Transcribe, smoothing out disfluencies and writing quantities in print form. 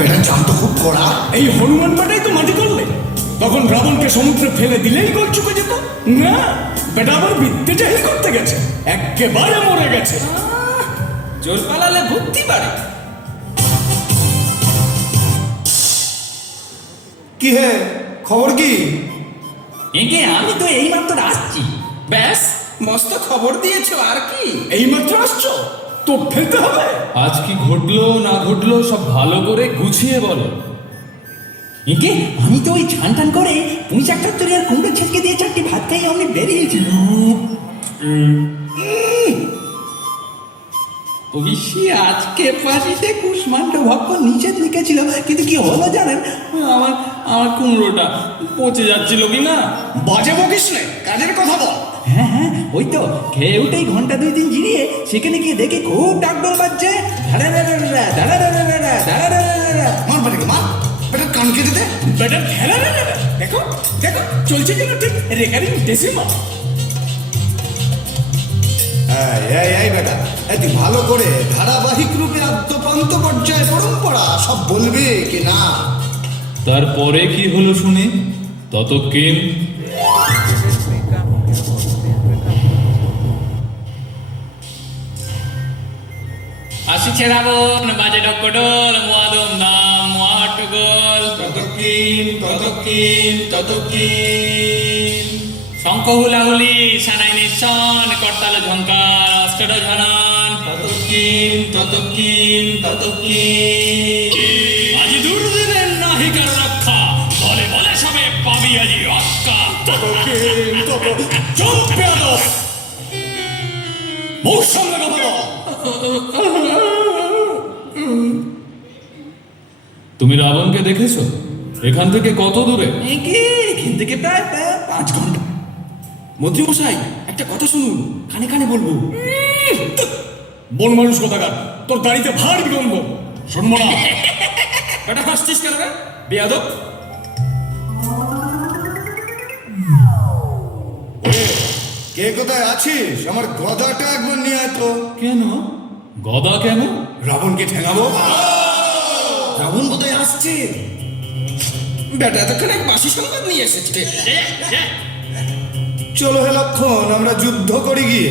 বেটা চাম তো খুব কড়া। এই হনুমান বেটাই তো মাটি করলে, তখন রাবণকে সমুদ্রে ফেলে দিলেই গোল চুকে যেত না। বেটা আবার বিদ্যে জাহির করতে গেছে, একেবারে মরে গেছে। জোর পালালে বুদ্ধি বাড়ে। কি হে, খবর কি? একে আমি তো এইমাত্র আসছি। ব্যাস, মস্ত খবর দিয়েছো আর কি। এইমাত্র আসছো, তো ফেলতে হবে। আজ কি ঘটলো না ঘটলো সব ভালো করে গুছিয়ে বলো। একে আমি তো ওই ছান টান করে পুঁই শাক চচ্চড়ি আর কুমড়ো ছেঁচকে দিয়ে চারটি ভাত খাই অমনি বেরিয়েছি। অবশ্যই আজকে পাশিতে কুষ্মাণ্ড ভক্ত নিষেধ লিখেছিল, কিন্তু কি হলো জানেন, আমার আমার কুমড়োটা পচে যাচ্ছিল কি না। বাজে বকিস নে, কাজের কথা বল। হ্যাঁ হ্যাঁ, ওই তো খেয়ে উঠেই ঘন্টা 2-3 জিরিয়ে সেখানে গিয়ে দেখি খুব ডাকডোল বাজছে। মার বেটাকে মার, বেটার কান কেটে দে। বেটার খেলা রে, দেখো দেখো চলছে কিনা ঠিক রেকারিং ডেসিমা। এই বেটা, তুই ভালো করে ধারাবাহিক রূপে আদ্যপান্ত পর্যায়ে পরম্পরা সব বলবে কি না? তারপরে কি হলো শুনি ততক্ষণ। আসিছে রাবণ বাজে ডকডোল মুয়াদম দাম মুয়াটগোল ততক্ষণ শঙ্খ হুলাহুলি সানাই নিঃসন করতাল ঝঙ্কার অষ্টড ঝনন আজি দুর্দিনের নাহি কার রক্ষা বলে বলে সবে পাবি আজি অক্কা চুপ বেয়াদব মুখ সামনে কথা বল। তুমি রাবণকে দেখেছো? এখান থেকে কত দূরে? এখান থেকে প্রায় 5 ঘন্টা। মন্ত্রী মশাই, একটা কথা শুনুন, কানে কানে বলবো। বন মানুষ কোথাকার, তোর দাড়িতে ভার বিলম্ব, শুনবো না। বেটা হাসছিস কেন রে বেয়াদব? কে কোথায় আছিস? আমার গদাটা একবার নিয়ে আয় তো। কেন গদা কেন? রাবণকে ঠেঙাবো। রাবণ কোথায় আসছে? বেটা এতক্ষণ এক বাসি সংবাদ নিয়ে এসেছে। চলো হে লক্ষণ, আমরা যুদ্ধ করি গিয়ে।